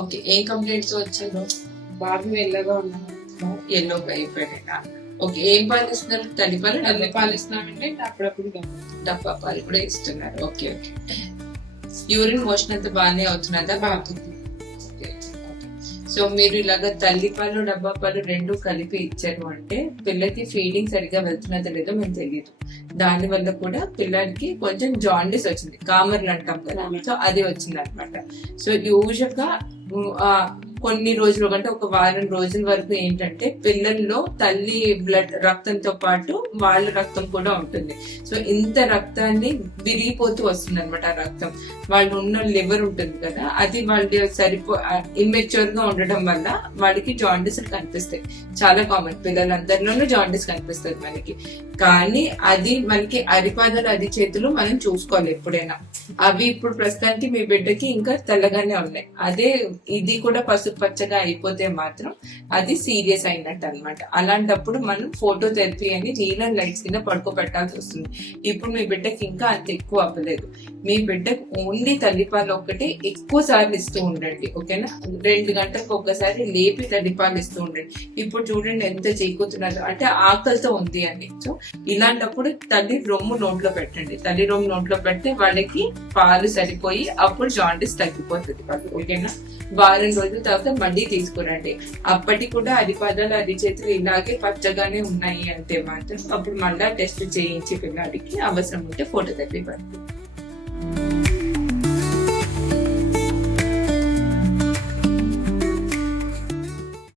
Okay, ఏ complaints వచ్చారు? బాబు వెళ్ళగా ఉన్నాను. ఎల్లో అయిపోయినా. ఓకే, ఏం పాలు ఇస్తున్నారు? తల్లిపాలు, తల్లి పాలు ఇస్తున్నామంటే అప్పుడప్పుడు డబ్బా పాలు కూడా ఇస్తున్నారు. Okay okay. యూరిన్ మోషన్ అంతా బాగానే అవుతున్నదా? బాగుంది. సో మీరు ఇలాగ తల్లిపాలు డబ్బా పాలు రెండు కలిపి ఇచ్చారు అంటే పిల్లకి ఫీడింగ్ సరిగా వెళ్తున్నదో లేదో మేము తెలియదు. దాని వల్ల కూడా పిల్లలకి కొంచెం జాండీస్ వచ్చింది, కామర్లు అంటాం కదా, సో అది వచ్చింది అనమాట. సో యూజువల్ గా కొన్ని రోజులు అంటే ఒక వారం రోజుల వరకు ఏంటంటే పిల్లల్లో తల్లి బ్లడ్ రక్తంతో పాటు వాళ్ళ రక్తం కూడా ఉంటుంది. సో ఇంత రక్తాన్ని విరిగిపోతూ వస్తుంది అనమాట. ఆ రక్తం వాళ్ళు ఉన్న లివర్ ఉంటుంది కదా, అది వాళ్ళు ఇమ్మెచ్యూర్ గా ఉండడం వల్ల వాళ్ళకి జాండీస్ కనిపిస్తాయి. చాలా కామన్, పిల్లలందరిలోనూ జాండీస్ కనిపిస్తుంది మనకి. కానీ అది మనకి అరిపాదాలు అది చేతులు మనం చూసుకోవాలి ఎప్పుడైనా. అవి ఇప్పుడు ప్రస్తుతానికి మీ బిడ్డకి ఇంకా తెల్లగానే ఉన్నాయి. అదే ఇది కూడా పసుపు పచ్చగా అయిపోతే మాత్రం అది సీరియస్ అయినట్టు అనమాట. అలాంటప్పుడు మనం ఫోటోథెరపీ అని నీలం లైట్స్ కింద పడుకోబెట్టాల్సి వస్తుంది. ఇప్పుడు మీ బిడ్డకి ఇంకా అంత ఎక్కువ అవ్వలేదు. మీ బిడ్డకు ఓన్లీ తల్లిపాలు ఒక్కటే ఎక్కువ సార్లు ఇస్తూ ఉండండి, ఓకేనా? 2 గంటలకు ఒకసారి లేపి తల్లిపాలు ఇస్తూ ఉండండి. ఇప్పుడు చూడండి ఎంత చీకుతున్నారు అంటే ఆకలితో ఉంది అని. సో ఇలాంటప్పుడు తల్లి రొమ్ము నోట్లో పెట్టండి. తల్లి రొమ్ము నోట్లో పెడితే వాళ్ళకి పాలు సరిపోయి అప్పుడు జాండీస్ తగ్గిపోతుంది వాళ్ళు, ఓకేనా? వారం రోజుల తర్వాత మళ్ళీ తీసుకురండి. అప్పటికి కూడా అరిపాదాలు అరిచేతులు ఇలాగే పచ్చగానే ఉన్నాయి అంటే మాత్రం అప్పుడు మళ్ళా టెస్ట్ చేయించి పిల్లాడికి అవసరం ఉంటే ఫోటోథెరపీ పడుతుంది.